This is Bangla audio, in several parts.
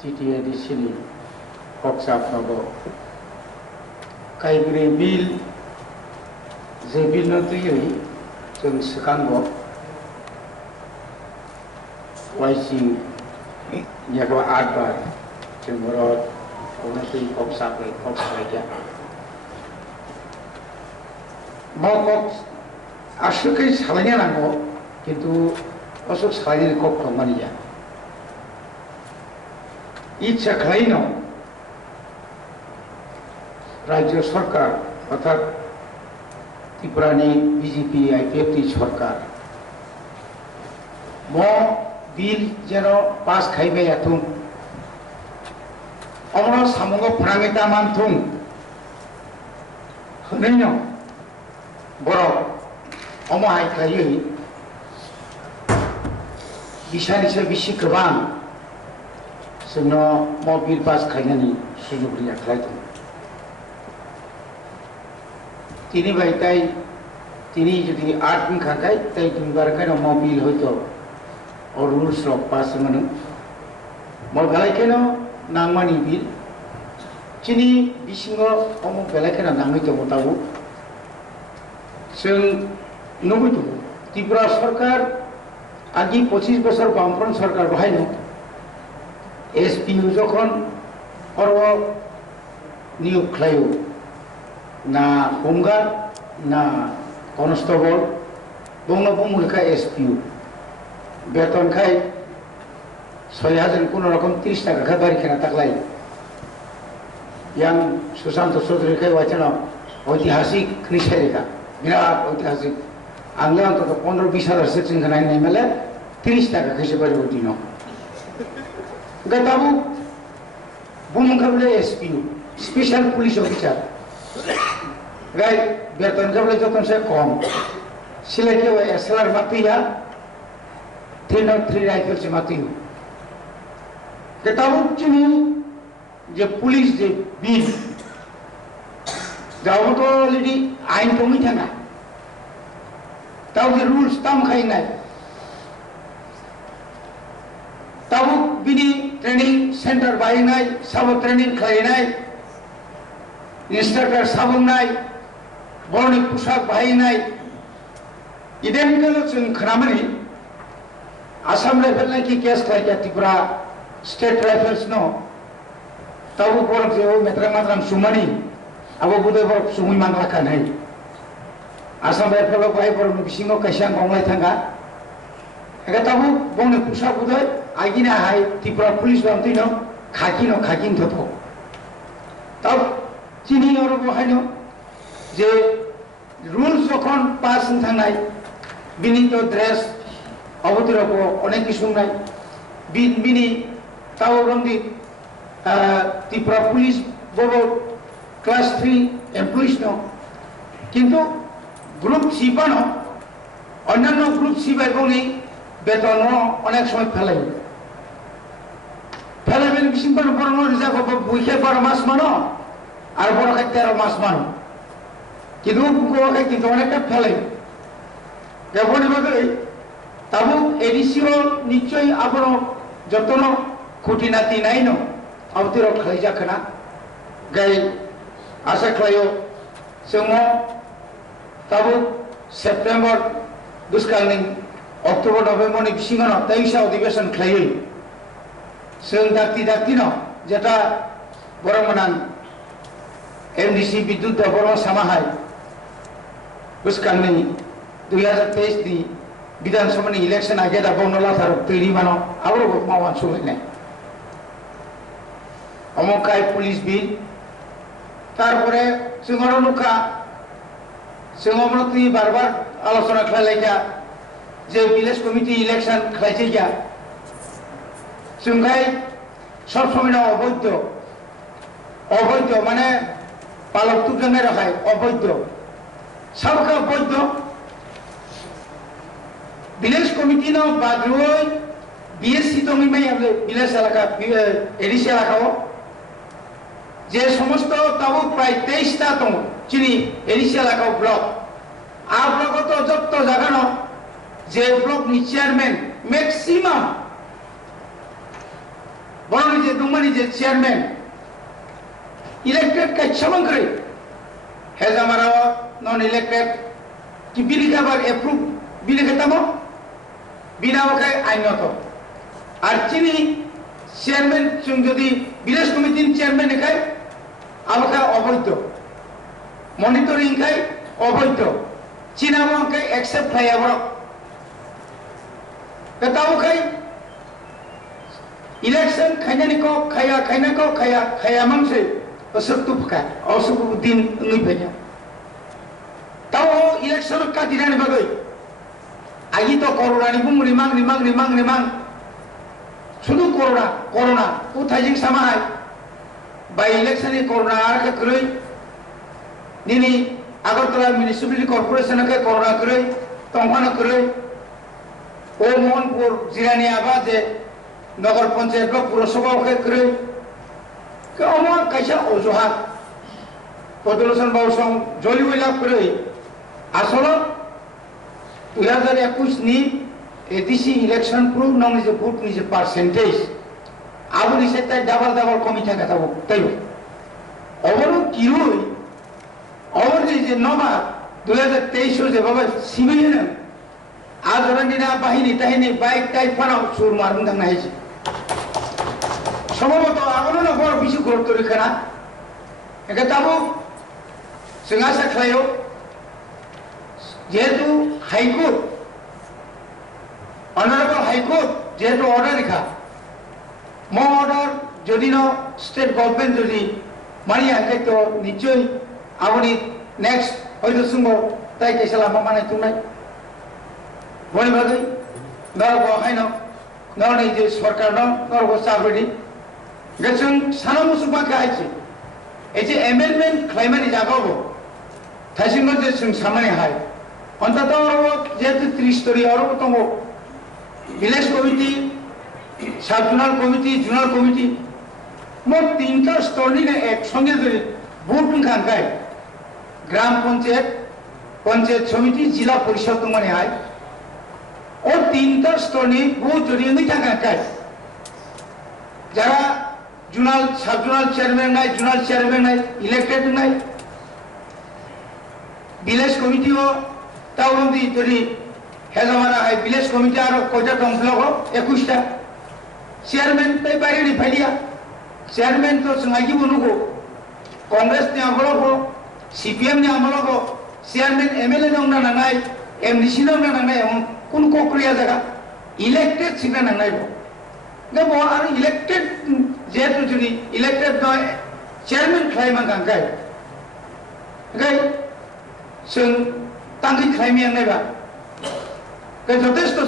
TTADCनि हकसाफ्राबो काइब्रे बिल जे बिल नतुयै जों सिखांगो वाइसि याको 8 बार जों बरत उनसै हकसाफोर हकसायजा मकक आसुकै सालायनो नांगौ किन्तु असुक सालायनो कक मानिया इच्छा खालायनो राज्य सरकार अर्थात त्रिपुरानि BJP IPFT सरकार म बिल जेन पास खाइबाय आथुं अमनो सामुंगो फरांगिता मानथुं होनैनो बर' अमो हायख्लायै बिसानिसो बिसि गोबां जोंनो म बिल पास खायनायनि सुजुग रिया खालायदों तिनी बायताय तिनी जुदि 8 दिन खाखाय ताय दुंबारखाय म बिल हयतो और रूल्स रक पास मनो म बेलायखेनो नांमानि बिल चिनि बिसिङो अमो बेलायखेनो नाङै दङ ताबो जों नुबाय दङ त्रिपुरा सरकार आगि 25 बोसोर बामफ्रन सरकार बाहायनो SPU যখন पर्व नियोग खालायो ना होमगार्ड ना कनस्टेबल बुंनो बुंमुलखा SPU बेतन खाय 6000 कुनो रकम 30 टाका खा बारि खेना ताकलाय यां सुशांत चौधरी खाय वाचना ऐतिहासिक निसारिका बिराद ऐतिहासिक आंले अंतत 15-20 हजार से चिंगा नाय मेले 30 टाका खैसे बारि दिनो गताबु बुमुखबले SPU स्पेशल पुलिस ऑफिसर गाय बेतन कबले जतन से कम सिलेक्ट हुए SLR मातिया 303 राइफल से मातियो गताबु चिनी जे पुलिस जे बिल जाओ तो लेडी आइन तो नहीं थाना ताऊ जे रूल्स तम खाइनाय ताऊ बिनी ट्रेनिंग सेंटर बायनाय सब ट्रेनिंग खालायनाय इंस्ट्रक्टर साबुंनाय बरनि पोशाक बाहायनाय इदेनखौल' जों खोनामानि आसाम राइफल की केस खालायगा त्रिपुरा स्टेट राइफल्स नो ताऊ बरक जेव मेट्रा मात्राम सुमानि आबो बुदे बरक सुमुय मांगलाखा नै आसाम राइफल बाहाय बरक बिसिङाव कायसां गंलाय थांगा एगा ताऊ बरनि पोशाक बुदे आगिना हाय त्रिपुरा पुलिस बामतिनो खाकिन थथो तब चिनी और बहायनो जे रूल्स जखन पास थांनाय बिनि तो ड्रेस अबतिरको अनेक किसुमनाय बिनि ताव रंदि त्रिपुरा पुलिस बबो क्लास 3 एमप्लॉइज नो किंतु ग्रुप सी पानो अन्यान्य ग्रुप सी बाय बनि बेतन अनेक समय फेलाय फेलायबेन बिसिंफोर बरनो रिजार्व बुइखे 12 मास मानो আর বড় খাই 13 মাস মানো কিন্তু গোয়াকে কিন্তু অনেকটা ফেলে যেমনই বলে তাবু এডিসিও নিশ্চয়ই আবর যতন খুঁটিনাতি নাই ন আবতির খাই যাখনা গাই আশা খাইও जों তাবু সেপ্টেম্বর দুস্কালনি অক্টোবর নভেম্বরनि बिसिङाव 23 अधिवेशन खायो जों दाक्ति न जेटा बरमनान MDC विद्युत दबरो समाहाय बुस्काननि 2023 नि विधानसभानि इलेक्शन आगे दा बंगला थार तैरि मानो आरो मावान सुबैनाय अमकाय पुलिस बिल तारपरे जोंरो नुखा जोंमरति बारबार आलोचना खालायलायगा जे विलेज कमिटी इलेक्शन खालायजाया जोंखाय सब समय अवैध माने पालक तुजने रखाय अवैध सबका अवैध विलेज कमिटी नो बाद्रुय BSC तो मैं अपने विलेज एलाका एडिसी एलाकाओ जे समस्त ताबो प्राय 23 टा दं चिनि एडिसी एलाकाओ ब्लक आ ब्लक तो जत्त जागानो जे ब्लक नि chairman maximum boroni je dungmani je chairman elected kai chamangre heza marawa non elected ki bili kabar approve bili katamo bina wakai ainoto আর চিনি চেয়ারম্যান যদি ভিলেজ কমিটির চেয়ারম্যান একাই আমাকে অবৈধ মনিটরিং খাই অবৈধ চিনামকে অ্যাকসেপ্ট খাই আবার তাও খাই ইলেকশন খাইনানি কো খায়া খাইনা কো খায়া খায়া মাংসে অসুক্তু ফকা অসুক দিন নই ভাইয়া তাও ইলেকশন কা দিনানি বাগৈ আগি তো করোনানি বুম রিমাং শুধু করোনা কোথায় জিং সামাই বাই ইলেকশনে করোনা আর কই নিনি আগরতলা মিউনিসিপালিটি কর্পোরেশন কে করোনা কই তংখানা কই ও মোহনপুর জিরানি আবাদে নগর পঞ্চায়েত পুরসভা কে কই কেমন কাইসা অজুহাত পদলোচন বাউসং জলি বইলা কই আসলে 2021 ni এডিসি ইলেকশন প্রুভ নং যে ভোট নিজে পার্সেন্টেজ আবুনি সে তাই ডাবল কমিটি কথা তাই অবরু কি হই অবর যে নমা 2023 যে বাবা সিবিএন আজ রঙ্গিনা বাহিনী তাহিনী বাইক টাই ফানাও সুর মারুন দাং নাইছে সম্ভবত আগনো না বড় কিছু গুরুত্ব রেখে না একে তাবো সিংহাসা খাইও যেহেতু হাইকোর্ট অনারেবল হাইকোর্ট যেহেতু অর্ডার লেখা মো অর্ডার যদি ন স্টেট গভর্নমেন্ট যদি মানি আঁকে তো নিশ্চয়ই আপনি নেক্সট হয়তো শুনবো তাই কেসে লাভ মানে তুমি বনি ভাগই নরব হাই নর যে সরকার নরব চাকরি গেছেন সানা মুসুমাকে আইছে এই যে এমেন্ডমেন্ট ক্লাইমানি জাগাবো থাইসিং যে সামনে হাই অন্তত যেহেতু 30 স্তরী অরব তঙ্গ village committee sub zonal committee zonal committee মোট 3টা স্তর নিয়ে একসঙ্গে ধরে ভোট খানকায় গ্রাম পঞ্চায়েত পঞ্চায়েত সমিতি জেলা পরিষদ মানে হয় ও 3টা স্তর নিয়ে ভোট জড়িয়ে নিয়ে খানকায় যারা জোনাল সাব জোনাল চেয়ারম্যান নাই জোনাল চেয়ারম্যান নাই ইলেক্টেড নাই ভিলেজ কমিটিও তাও যদি হেজামারা হয় ভিলেজ কমিটি আর কয়টা দংফ্লক 21টা চেয়ারম্যান তাই বাইরে ফাইলিয়া চেয়ারম্যান তো সঙ্গাইব নুগো কংগ্রেস নি আমলব সিপিএম নি আমলব চেয়ারম্যান এমএলএ দং না নাই এমডিসি দং না নাই এমন কোন প্রক্রিয়া জায়গা ইলেক্টেড সিগনা না নাইব দেব আর ইলেক্টেড যেহেতু যদি ইলেক্টেড নয় চেয়ারম্যান খাইমা গাঙ্গাই গাই जों तांगि खालामिया नायबा যথেষ্ট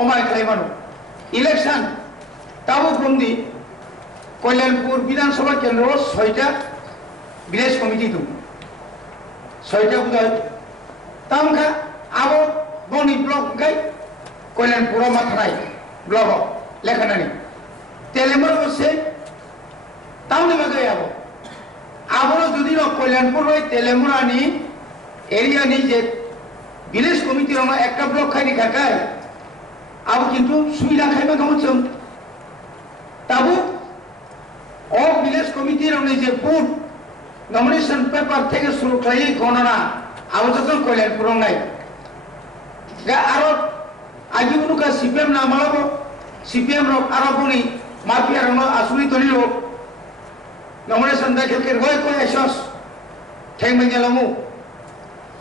অমায় খাইমানো ইলেকশন তাও বন্দি কল্যাণপুর বিধানসভা কেন্দ্র 6টা ভিলেজ কমিটি দं 6টা বুঝায় তামখা আবো বনি ব্লক গাই কল্যাণপুরাव মাথানাय ব্লকआव লেখানানি তেলেমর বসে তাওনি বাগै আবো যদি কল্যাণপুর হয় তেলেমরানি এরিয়া নেই যে ভিলেজ কমিটির আমরা একটা ব্লক খাইনি খাকায় আব কিন্তু সুবিধা খাইবা কেমন তাবু ও ভিলেজ কমিটির আমরা যে ভোট নমিনেশন পেপার থেকে শুরু খাই গণনা আবো যখন কল্যাণপুর নাই আরো আজি উনুকা সিপিএম না মালাবো সিপিএম আরো বনি মাফিয়ার আসুনি তলিল নমিনেশন দাখিল করে কই এসস ঠেং বাঙ্গালামু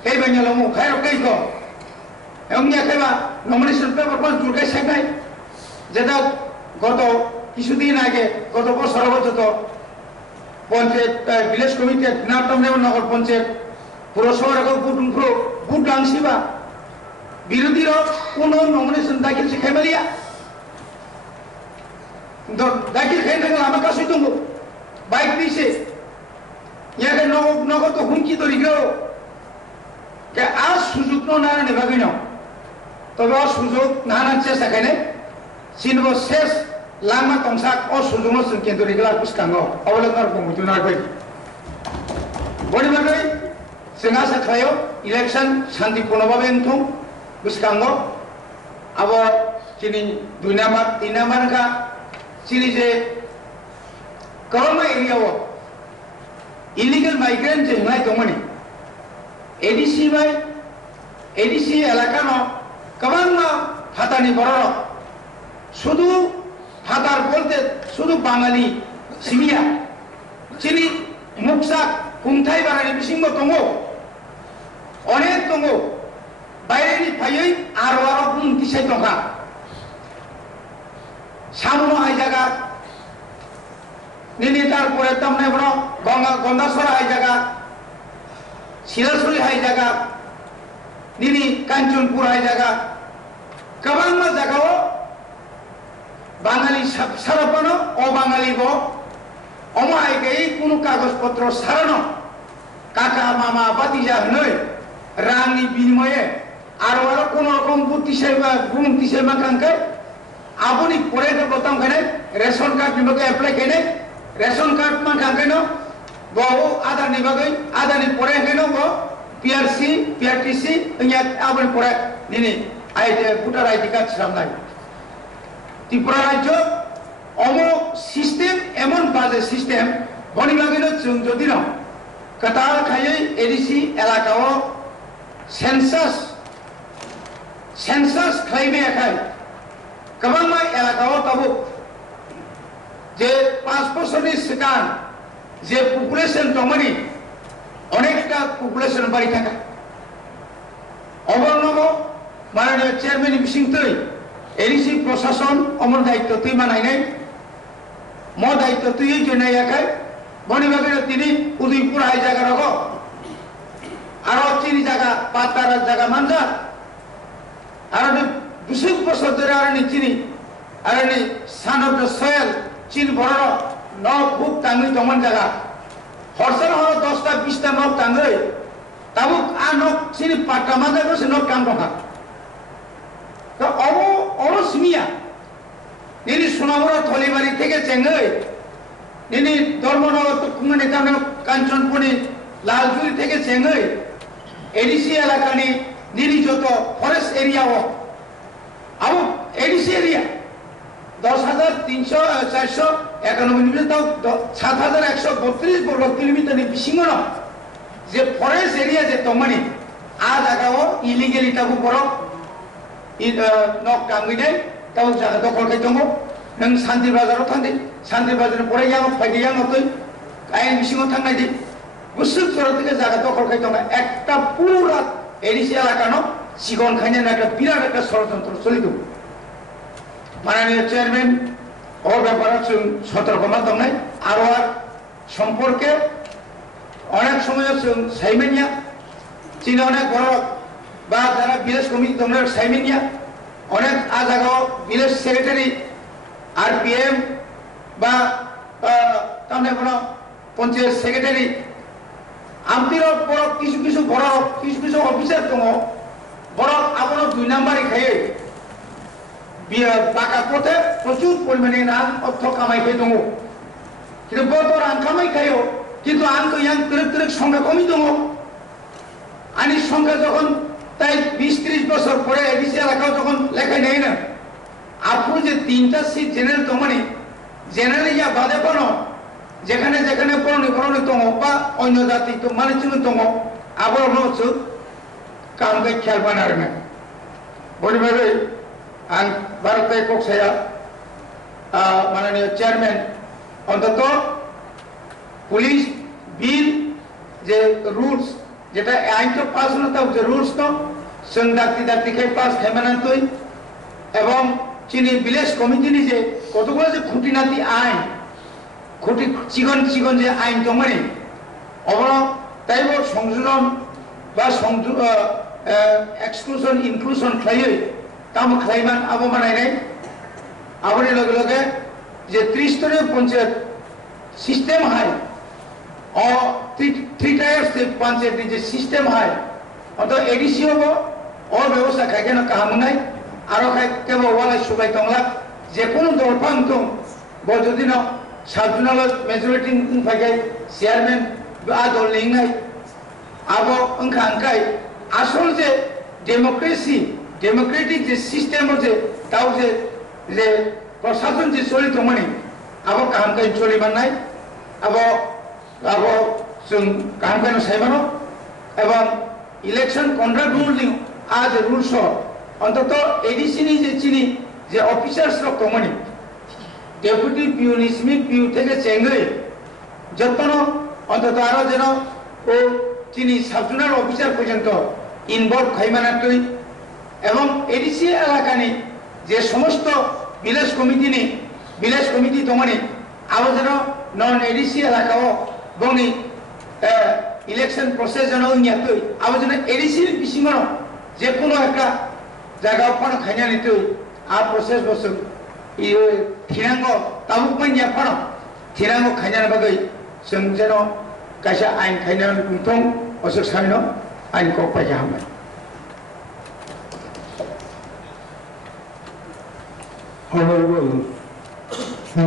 এই বাঙ্গালামু খাইরো কই গো এমনি খাইবা নমিনেশন পেপার পাঁচ দুর্গায় শেখাই যেটা গত কিছুদিন আগে গত বছর পর্যন্ত পঞ্চায়েত ভিলেজ কমিটি নাটম নগর পঞ্চায়েত পুরসভার বুট ডাংসিবা বিরোধীর কোন নমিনেশন দাখিল শিখাই মারিয়া দাখিল খাই থাকলে আমার কাছে দङ বাইক দিয়েছে ইয়াকে নগদ হুমকি তৈরি আর সুযোগ না নেভাগি তবে সুযোগ না চেষ্টা খাইনে চিনব শেষ লামা তংসাক সুযোগ কিন্তু রেগুলার পুষ্কাঙ্গ অবলম্বন কমিটিনার বাই বড়িবাগৈ जों आसा खालायो इलेक्शन शांतिपूर्णभावे थों पुष्कांग अब चिनी 2 नाम्बार 3 नाम्बार का चिनी जे कौन एरिया वो इलीगल माइग्रेंट जो है तो मनी एडीसी एलाका नो कबांग फातानी बरो शुद्ध फातार बोलते शुद्ध बांगाली सिमिया चिनी मुक्सा कुंठाई बारानी बिसिंगो तंगो अनेक तंगो बायरेनी फायै आरो बुं तिसाय तंगा सामुनो हाय जागा निनी तारपरे तमने बरो गंगासरा हाय जागा सिरासुरी हाय जागा निनी कांचनपुर हाय जागा कबांग जागाओ बांगाली सारापनो अबांगाली बो अमाय गई कुनु कागज पत्र सारानो काका मामा बातिजा हनै रांनि बिनिमये आरो कोनो रकम बुंतिसे माखांके आबुनि परे के बताम कने रेशन कार्ड निबके अप्लाई कने रेशन कार्ड माखांके नो बो आधार निबगे आधार नि परे केनो बो पीआरसी पीआरटीसी इया आबुनि परे निनि idea voter idea card सामनाय Tripura राज्य अमो सिस्टेम एमन बाजे सिस्टेम बनि बागैनो जों जदि न कतार खायै एडीसी एलाकाओ सेंसास खायबे आखाय कबांमा एलाकाओ तबु जे 5 बोसोरनि सिगां जे पपुलेशन दंमोन अनेकटा पपुलेशन बारि थाखा अबरनबो माननीय चेयरमैन बिसिंतै एडीसी प्रशासन अमर दायित्व तुई मानायनाय म दायित्व तुई जनाय आखाय बनि बागैनो तिनि उदयपुर हाय जागा रगो आरो चिनी जागा पातार जागा मानजा आरो बिसुक बसर धरे आरो नि चिनी आरो नि सान अफ द सयल चिन बरो न खूब तांगै दमन जागा हरसन हर 10टा 20टा नक तांगै ताबुक आ नक चिनी पाटा मानजा गसे नक काम दंखा तो अरो सिमिया निनि सोनामुरा थलिबारि थेके चेंगै निनि धर्मनगर तो कुंगनि ताने कांचनपुरनि लालजुरी थेके चेंगै एडीसी एलाकानि निनि जतो फरेस्ट एरिया हो अब एडीसी एरिया 10,491 तो 7,132 वर्ग किलोमीटर नि बिसिङो जे फरेस्ट एरिया जे तमनि आ जागाओ इलिगेलि ताबु बरो नक कांगैनाय ताबु जागा दखल खाय दङ नों शान्ति बाजाराव थांदि शान्ति बाजार परे याव फायदि याव तै आइन बिसिङो थांनाय दि गुसुक जरतिके जागा दखल खाय दङ एकटा पुरा एडीसी एलाकानो सिगन खायने नाटा बिराट একটা ষড়যন্ত্র চলিত माननीय चेयरमैन और ব্যাপারে সতর্কতা দংনাই আরো সম্পর্কে অনেক সময় সাইমেনিয়া চীন অনেক বড় বা যারা ভিলেজ কমিটি দংনাই সাইমেনিয়া অনেক আ জায়গাও ভিলেজ সেক্রেটারি आरपीएम বা তামনে বড় পঞ্চায়েত সেক্রেটারি আমতির বড় কিছু বড় কিছু অফিসার দङ বড় আপন 2 নাম্বারই খায় বাকা পথে প্রচুর পরিমাণে রাং অর্থ কামাইতে দङ কিন্তু বড় রাং কামাই খায়ও কিন্তু আনতো ইয়াং তিরক সংখ্যা কমই দङ আনি সংখ্যা যখন তাই 20-30 বছর পরে এডিসি এলাকাও যখন লেখাই নেই না আপনি যে 3টা সিট জেনারেল দঙনি জেনারেল ইয়া বাদে কোনো যেখানে যেখানে পরনি দङ বা অন্য জাতি তো মানে চিন দङ আবার হচ্ছে কামকে খেয়াল বানারে না বলিভাবে आं भारत कक्साया माननीय चेयरमैन अंतत पुलिस बिल जे रूल्स जेटा आईन तो पास होना था जे रूल्स तो जों दाक्ति के पास खायमानांतै एवं चिनी विलेज कमिटी नि जे कतगुलो जे खुटिनाति आईन खुटि चिगन जे आईन दंमोन अबन ताइबो संशोधन बा एक्सक्लूजन इनक्लूजन खायै ताम खायमान आबो बानायनाय आबोनि लगे लगे जे 30 स्तरीय पंचायत सिस्टेम हाय अ 3 टायर्स से पंचायत जे सिस्टेम हाय अत एडीसी हो और व्यवस्था खायकेन काहामनाय आरो खाय केबो वाला सुबाय तंगला जे कोनो दरफां दं बो जदि न साबजुनाल मेजॉरिटी फायगाय चेयरमैन बा दल लिंनाय आबो अंखांखाय आसल जे डेमोक्रेटिक जे सिस्टेम जे ताव जे प्रशासन जे चलित मने अब काम कहीं चली बननाय abo जों गाहाम गोनां सायबानो एवं इलेक्शन कन्डक्ट रूल आज रूल्स अंतत एडीसी नि जे चिनी जे ऑफिसर्स रक तमनि डेप्यूटी पीओ निसमी पीओ থেকে চেঙ্গই যতন অন্তত আরো যেন ও চিনি সাবজুনাল অফিসার পর্যন্ত ইনভলভ খাইমানা তুই এবং এডিসি এলাকানি যে সমস্ত ভিলেজ কমিটি তমনি আরো যেন নন এডিসি এলাকাও বনি ইলেকশন প্রসেস যেন নিয়াতুই আরো যেন এডিসির বিসিঙর যে কোনো একটা জায়গা ফোন খাইনানি তুই আর প্রসেস বসুন थिरांगो ताबुक मानिया फनो थिरांगो खायना बागै जों जेन कायसा आइन खायना कुंथं असक साइनो आइन को पाया हम Honorable